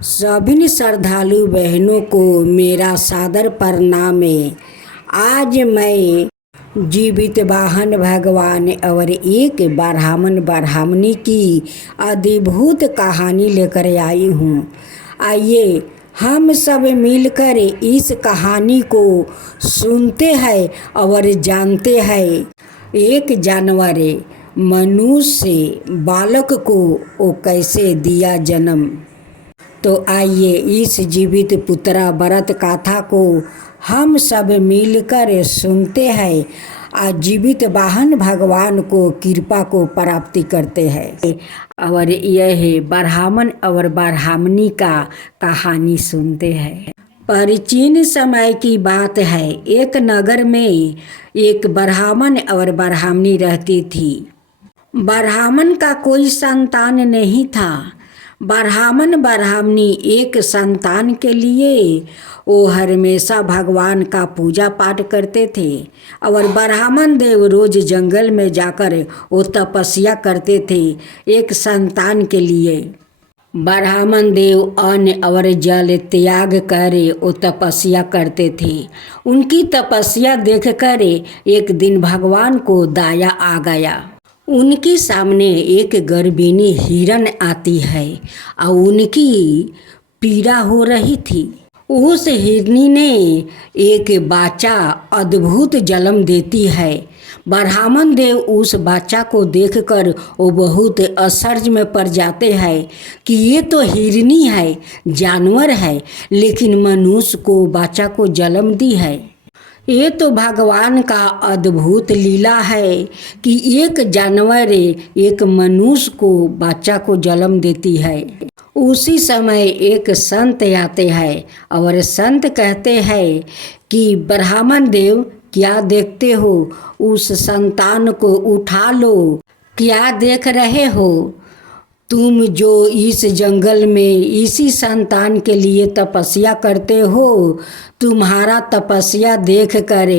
सभी श्रद्धालु बहनों को मेरा सादर प्रणाम है। आज मैं जीवित वाहन भगवान और एक ब्राह्मणी की अद्भुत कहानी लेकर आई हूँ। आइए हम सब मिलकर इस कहानी को सुनते हैं और जानते हैं। एक जानवर मनुष्य बालक को वो कैसे दिया जन्म। तो आइए इस जीवित पुत्रा व्रत कथा को हम सब मिलकर सुनते हैं और जीवित वाहन भगवान को कृपा को प्राप्ति करते हैं। और यह ब्राह्मण और ब्राह्मणी का कहानी सुनते हैं। प्राचीन समय की बात है। एक नगर में एक ब्राह्मण और ब्राह्मणी रहती थी। ब्राह्मण का कोई संतान नहीं था। ब्राह्मण ब्राह्मणी एक संतान के लिए वो हमेशा भगवान का पूजा पाठ करते थे और ब्राह्मण देव रोज जंगल में जाकर वो तपस्या करते थे एक संतान के लिए। ब्राह्मण देव अन्न और जल त्याग कर वो तपस्या करते थे। उनकी तपस्या देखकर एक दिन भगवान को दया आ गया। उनके सामने एक गर्भिणी हिरण आती है और उनकी पीड़ा हो रही थी। उस हिरनी ने एक बच्चा अद्भुत जन्म देती है। ब्राह्मण देव उस बच्चा को देखकर वो बहुत आश्चर्य में पड़ जाते हैं कि ये तो हिरनी है, जानवर है, लेकिन मनुष्य को बच्चा को जन्म दी है। ये तो भगवान का अद्भुत लीला है कि एक जानवर एक मनुष्य को बच्चा को जन्म देती है। उसी समय एक संत आते हैं और संत कहते हैं कि ब्राह्मण देव क्या देखते हो, उस संतान को उठा लो। क्या देख रहे हो तुम जो इस जंगल में इसी संतान के लिए तपस्या करते हो। तुम्हारा तपस्या देख कर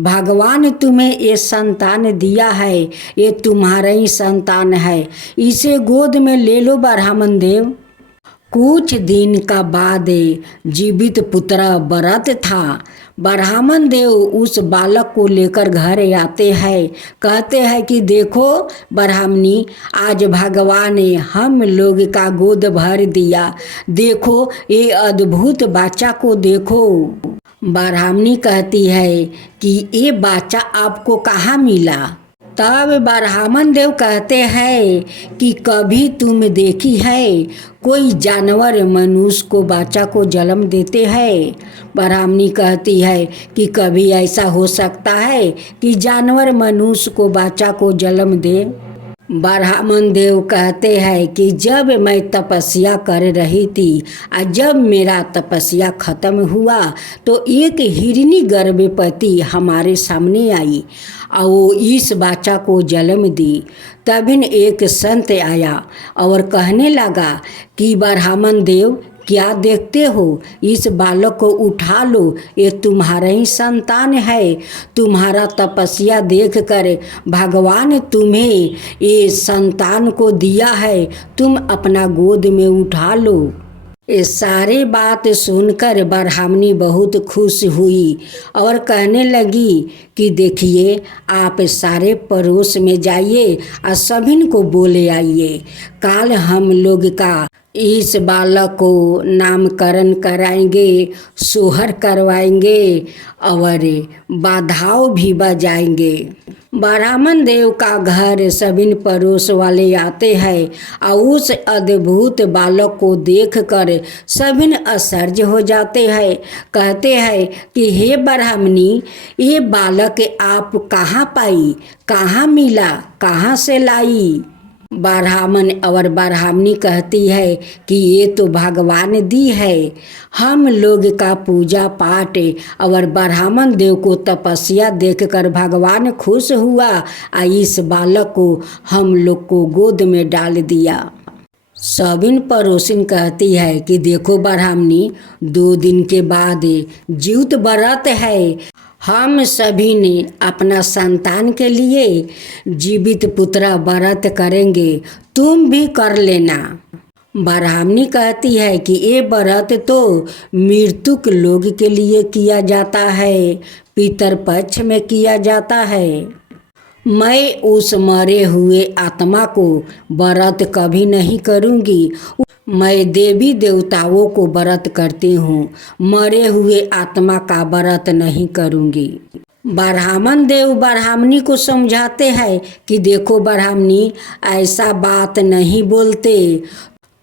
भगवान तुम्हें ये संतान दिया है, ये तुम्हारा ही संतान है, इसे गोद में ले लो ब्राह्मण देव। कुछ दिन का बाद जीवित पुत्र व्रत था। ब्राह्मण देव उस बालक को लेकर घर आते हैं। कहते हैं कि देखो ब्राह्मणी, आज भगवान ने हम लोग का गोद भर दिया। देखो ये अद्भुत बच्चा को देखो। ब्राह्मणी कहती है कि ये बच्चा आपको कहाँ मिला। तब ब्राह्मण देव कहते हैं कि कभी तुम देखी है कोई जानवर मनुष्य को बच्चा को जन्म देते हैं। ब्राह्मणी कहती है कि कभी ऐसा हो सकता है कि जानवर मनुष्य को बच्चा को जन्म दे। ब्राह्मण देव कहते हैं कि जब मैं तपस्या कर रही थी और जब मेरा तपस्या खत्म हुआ तो एक हिरनी गर्भवती हमारे सामने आई और वो इस बच्चा को जन्म दी। तभी एक संत आया और कहने लगा कि ब्राह्मण देव क्या देखते हो, इस बालक को उठा लो, ये तुम्हारा ही संतान है। तुम्हारा तपस्या देख कर भगवान तुम्हें ये संतान को दिया है, तुम अपना गोद में उठा लो। ये सारे बात सुनकर ब्राह्मणी बहुत खुश हुई और कहने लगी कि देखिए आप सारे पड़ोस में जाइए और सभी को बोले आइए, कल हम लोग का इस बालक को नामकरण कराएंगे, सोहर करवाएंगे और बाधाओं भी बजाएंगे। ब्राह्मण देव का घर सभी पड़ोस वाले आते हैं और उस अद्भुत बालक को देखकर सभी आश्चर्य हो जाते हैं। कहते हैं कि हे ब्राह्मणी, ये बालक आप कहाँ पाई, कहाँ मिला, कहाँ से लाई। ब्राह्मण और ब्राह्मणी कहती है कि ये तो भगवान दी है। हम लोग का पूजा पाठ और ब्राह्मण देव को तपस्या देखकर भगवान खुश हुआ और इस बालक को हम लोग को गोद में डाल दिया। सबिन पड़ोसिन कहती है कि देखो ब्राह्मणी, 2 दिन के बाद जीवित व्रत है। हम सभी ने अपना संतान के लिए जीवित पुत्र व्रत करेंगे, तुम भी कर लेना। ब्राह्मणी कहती है कि ये व्रत तो मृतक लोग के लिए किया जाता है, पितरपक्ष में किया जाता है। मैं उस मरे हुए आत्मा को व्रत कभी नहीं करूँगी। मैं देवी देवताओं को व्रत करती हूँ, मरे हुए आत्मा का व्रत नहीं करूँगी। ब्राह्मण देव ब्राह्मणी को समझाते हैं कि देखो ब्राह्मणी, ऐसा बात नहीं बोलते।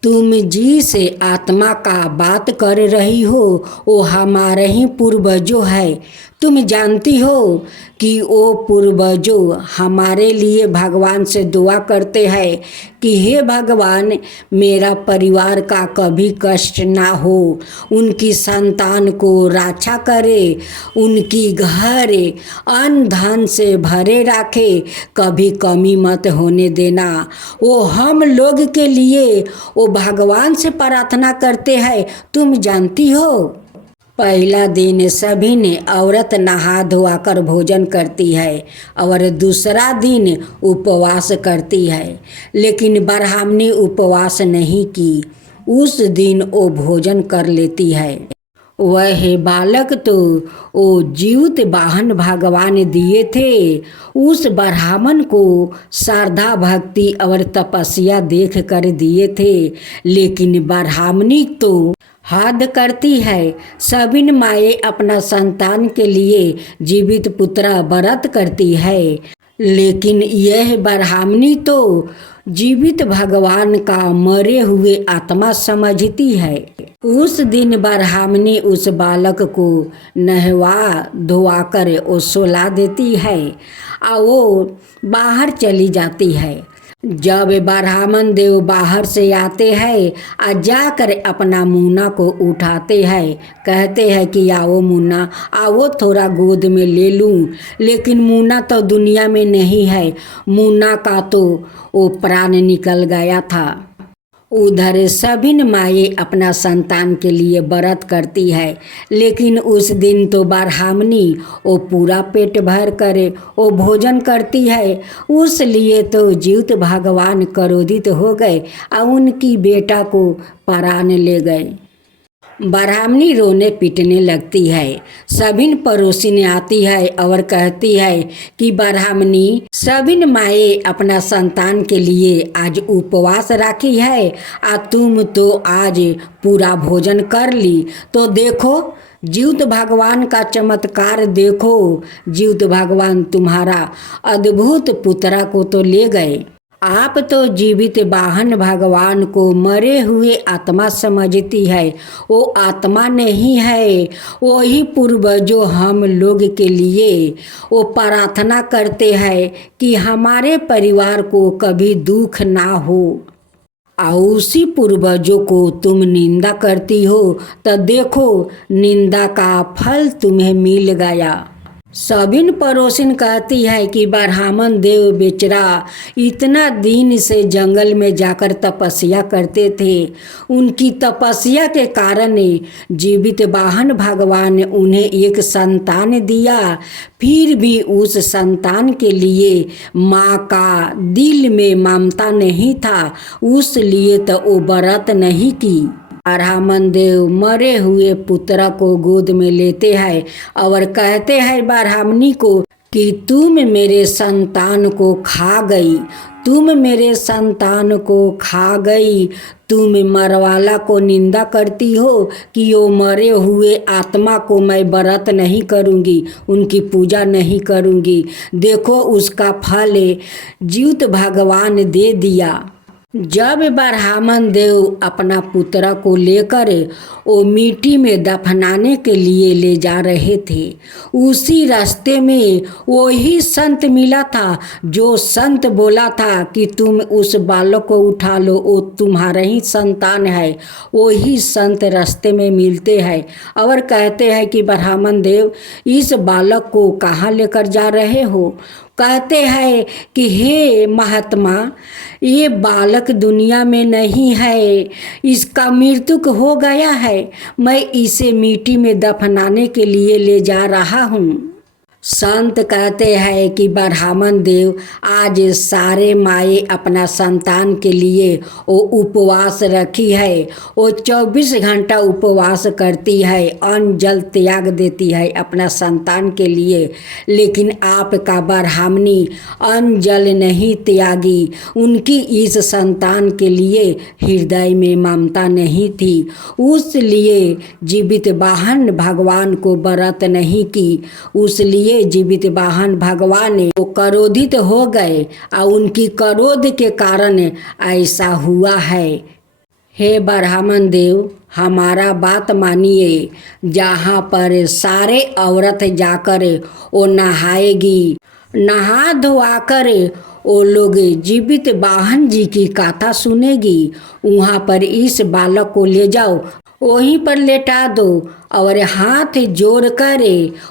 तुम जिस आत्मा का बात कर रही हो वो हमारे ही पूर्वजों है। तुम जानती हो कि वो पूर्वजों हमारे लिए भगवान से दुआ करते हैं कि हे भगवान, मेरा परिवार का कभी कष्ट ना हो, उनकी संतान को रक्षा करे, उनकी घर अन्न धन से भरे रखे, कभी कमी मत होने देना। वो हम लोग के लिए वो भगवान से प्रार्थना करते हैं। तुम जानती हो, पहला दिन सभी ने औरत नहा धोआकर भोजन करती है और दूसरा दिन उपवास करती है, लेकिन ब्राह्मणी उपवास नहीं की। उस दिन वो भोजन कर लेती है। वह बालक तो वो जीवित वाहन भगवान दिए थे। उस ब्राह्मण को श्रद्धा भक्ति और तपस्या देख कर दिए थे, लेकिन ब्राह्मणी तो हद करती है। सभी माए अपना संतान के लिए जीवित पुत्र व्रत करती है, लेकिन यह ब्राह्मणी तो जीवित भगवान का मरे हुए आत्मा समझती है। उस दिन ब्राह्मणी उस बालक को नहवा धोआकर वो सुला देती है और वो बाहर चली जाती है। जब ब्राह्मण देव बाहर से आते हैं और जाकर अपना मुन्ना को उठाते हैं, कहते हैं कि आओ मुन्ना, आओ थोड़ा गोद में ले लूं। लेकिन मुन्ना तो दुनिया में नहीं है। मुन्ना का तो वो प्राण निकल गया था। उधर सभी माए अपना संतान के लिए व्रत करती है, लेकिन उस दिन तो ब्राह्मणी वो पूरा पेट भर करे वो भोजन करती है। उस लिए तो जीवित भगवान क्रोधित हो गए और उनकी बेटा को प्राण ले गए। ब्राह्मणी रोने पीटने लगती है। सभी पड़ोसिन आती है और कहती है कि ब्राह्मणी, सभी माए अपना संतान के लिए आज उपवास रखी है और तुम तो आज पूरा भोजन कर ली। तो देखो जीवित भगवान का चमत्कार देखो, जीवित भगवान तुम्हारा अद्भुत पुत्र को तो ले गए। आप तो जीवित वाहन भगवान को मरे हुए आत्मा समझती है। वो आत्मा नहीं है, वही पूर्वजों हम लोग के लिए वो प्रार्थना करते हैं कि हमारे परिवार को कभी दुख ना हो। और उसी पूर्वजों को तुम निंदा करती हो, तो देखो निंदा का फल तुम्हें मिल गया। सभी पड़ोसिन कहती है कि ब्राह्मण देव बेचारा इतना दिन से जंगल में जाकर तपस्या करते थे। उनकी तपस्या के कारण जीवित वाहन भगवान ने उन्हें एक संतान दिया, फिर भी उस संतान के लिए माँ का दिल में ममता नहीं था, उस लिए तो वो व्रत नहीं की। ब्राह्मण देव मरे हुए पुत्र को गोद में लेते हैं और कहते हैं ब्राह्मणी को कि तुम मेरे संतान को खा गई, तुम मेरे संतान को खा गई। तुम मरवाला को निंदा करती हो कि वो मरे हुए आत्मा को मैं व्रत नहीं करूँगी, उनकी पूजा नहीं करूँगी। देखो उसका फल जीवित भगवान दे दिया। जब ब्राह्मण देव अपना पुत्र को लेकर वो मिट्टी में दफनाने के लिए ले जा रहे थे, उसी रास्ते में वही संत मिला था जो संत बोला था कि तुम उस बालक को उठा लो, वो तुम्हारा ही संतान है। वही संत रास्ते में मिलते हैं और कहते हैं कि ब्राह्मण देव इस बालक को कहाँ लेकर जा रहे हो। कहते हैं कि हे महात्मा, ये बालक दुनिया में नहीं है, इसका मृत्यु हो गया है, मैं इसे मिट्टी में दफनाने के लिए ले जा रहा हूँ। संत कहते हैं कि ब्राह्मण देव आज सारे माए अपना संतान के लिए वो उपवास रखी है। वो 24 घंटा उपवास करती है, अन्न जल त्याग देती है अपना संतान के लिए। लेकिन आपका ब्राह्मणी अन्न जल नहीं त्यागी। उनकी इस संतान के लिए हृदय में ममता नहीं थी, उसलिए जीवित वाहन भगवान को व्रत नहीं की। उसलिए जीवित वाहन भगवान वो क्रोधित हो गए और उनकी क्रोध के कारण ऐसा हुआ है। हे ब्राह्मण देव, हमारा बात मानिए। जहाँ पर सारे औरत जाकर वो नहाएगी, नहा धोआ कर वो लोग जीवित वाहन जी की कथा सुनेगी। वहाँ पर इस बालक को ले जाओ, वहीं पर लेटा दो और हाथ जोड़ कर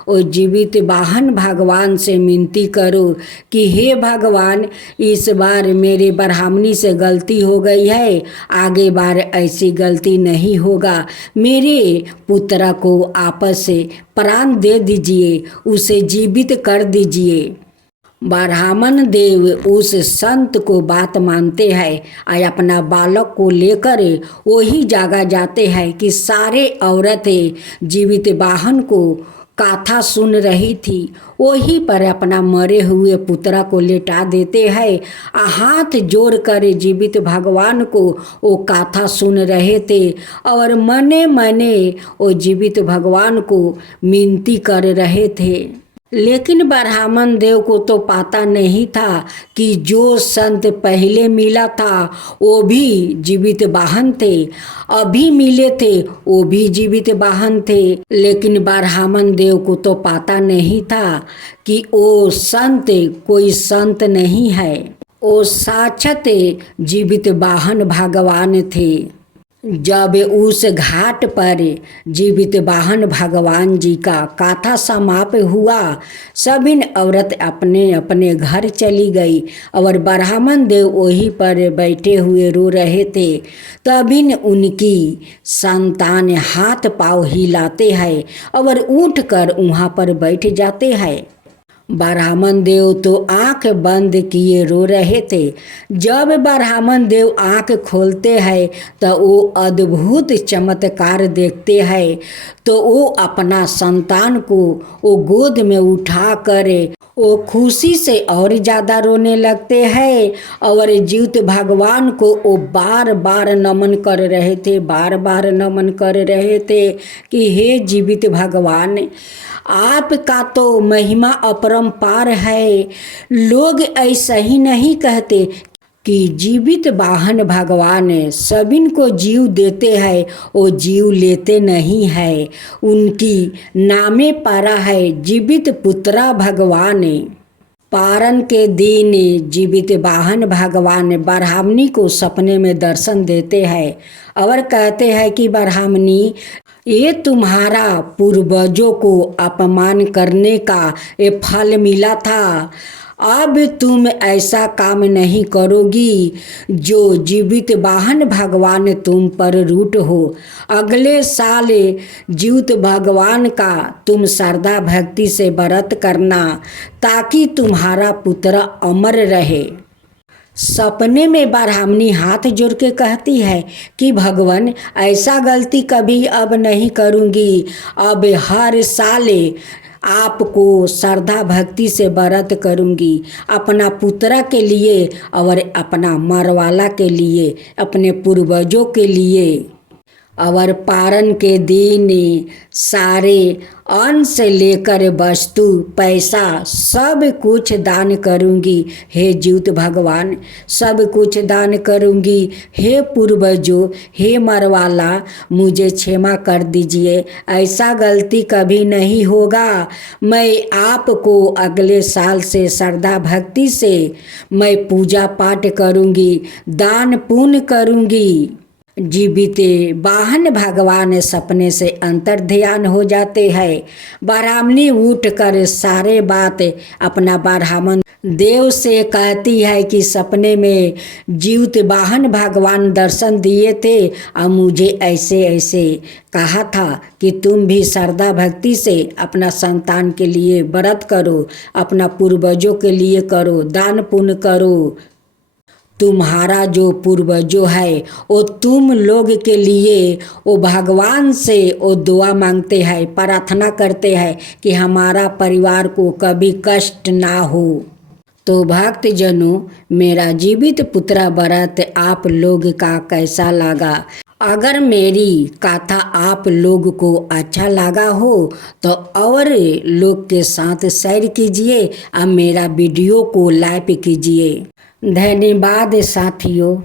वो जीवित वाहन भगवान से विनती करो कि हे भगवान, इस बार मेरे ब्राह्मणी से गलती हो गई है, आगे बार ऐसी गलती नहीं होगा। मेरे पुत्र को आपस से प्राण दे दीजिए, उसे जीवित कर दीजिए। ब्राह्मण देव उस संत को बात मानते हैं और अपना बालक को लेकर वही जगह जाते हैं कि सारे औरतें जीवित वाहन को कथा सुन रही थी। वहीं पर अपना मरे हुए पुत्र को लेटा देते हैं, हाथ जोड़ कर जीवित भगवान को वो कथा सुन रहे थे और मने मने वो जीवित भगवान को विनती कर रहे थे। लेकिन ब्राह्मण देव को तो पता नहीं था कि जो संत पहले मिला था वो भी जीवित वाहन थे, अभी मिले थे वो भी जीवित वाहन थे। लेकिन ब्राह्मण देव को तो पता नहीं था कि वो संत कोई संत नहीं है, वो साक्षात जीवित वाहन भगवान थे। जब उस घाट पर जीवित वाहन भगवान जी का कथा समाप्त हुआ, सभी औरत अपने अपने घर चली गई और ब्राह्मण देव वहीं पर बैठे हुए रो रहे थे। तभी उनकी संतान हाथ पाँव हिलाते हैं और उठकर वहाँ पर बैठ जाते हैं। ब्राह्मण देव तो आंख बंद किए रो रहे थे। जब ब्राह्मण देव आंख खोलते हैं तो वो अद्भुत चमत्कार देखते हैं। तो वो अपना संतान को वो गोद में उठा कर वो खुशी से और ज़्यादा रोने लगते हैं और जीवित भगवान को वो बार बार नमन कर रहे थे, बार बार नमन कर रहे थे कि हे जीवित भगवान, आपका तो महिमा अपरंपार है। लोग ऐसा ही नहीं कहते कि जीवित वाहन भगवान सभी को जीव देते हैं, वो जीव लेते नहीं है। उनकी नामे पारा है जीवित पुत्रा भगवान। पारण के दिन जीवित वाहन भगवान ब्राह्मणी को सपने में दर्शन देते हैं और कहते हैं कि ब्राह्मणी, ये तुम्हारा पूर्वजों को अपमान करने का ये फल मिला था। अब तुम ऐसा काम नहीं करोगी जो जीवित वाहन भगवान तुम पर रूठ हो। अगले साल जीवित भगवान का तुम श्रद्धा भक्ति से व्रत करना ताकि तुम्हारा पुत्र अमर रहे। सपने में ब्राह्मणी हाथ जोड़ के कहती है कि भगवान, ऐसा गलती कभी अब नहीं करूँगी। अब हर साल आपको श्रद्धा भक्ति से व्रत करूँगी, अपना पुत्र के लिए और अपना मरवाला के लिए, अपने पूर्वजों के लिए। और पारण के दिन सारे अन्न से लेकर वस्तु पैसा सब कुछ दान करूँगी। हे जीवित भगवान, सब कुछ दान करूँगी। हे पूर्वजों, हे मरवाला, मुझे क्षमा कर दीजिए, ऐसा गलती कभी नहीं होगा। मैं आपको अगले साल से श्रद्धा भक्ति से मैं पूजा पाठ करूँगी, दान पुण्य करूँगी। जीवित वाहन भगवान सपने से अंतर ध्यान हो जाते हैं। ब्राह्मणी उठ कर सारे बात अपना ब्राह्मण देव से कहती है कि सपने में जीवित वाहन भगवान दर्शन दिए थे और मुझे ऐसे ऐसे कहा था कि तुम भी श्रद्धा भक्ति से अपना संतान के लिए व्रत करो, अपना पूर्वजों के लिए करो, दान पुण्य करो। तुम्हारा जो पूर्वजों है वो तुम लोग के लिए वो भगवान से वो दुआ मांगते हैं, प्रार्थना करते हैं कि हमारा परिवार को कभी कष्ट ना हो। तो भक्तजनों, मेरा जीवित पुत्रा व्रत आप लोग का कैसा लगा? अगर मेरी कथा आप लोग को अच्छा लगा हो तो और लोग के साथ शेयर कीजिए और मेरा वीडियो को लाइक कीजिए। धन्यवाद साथियों।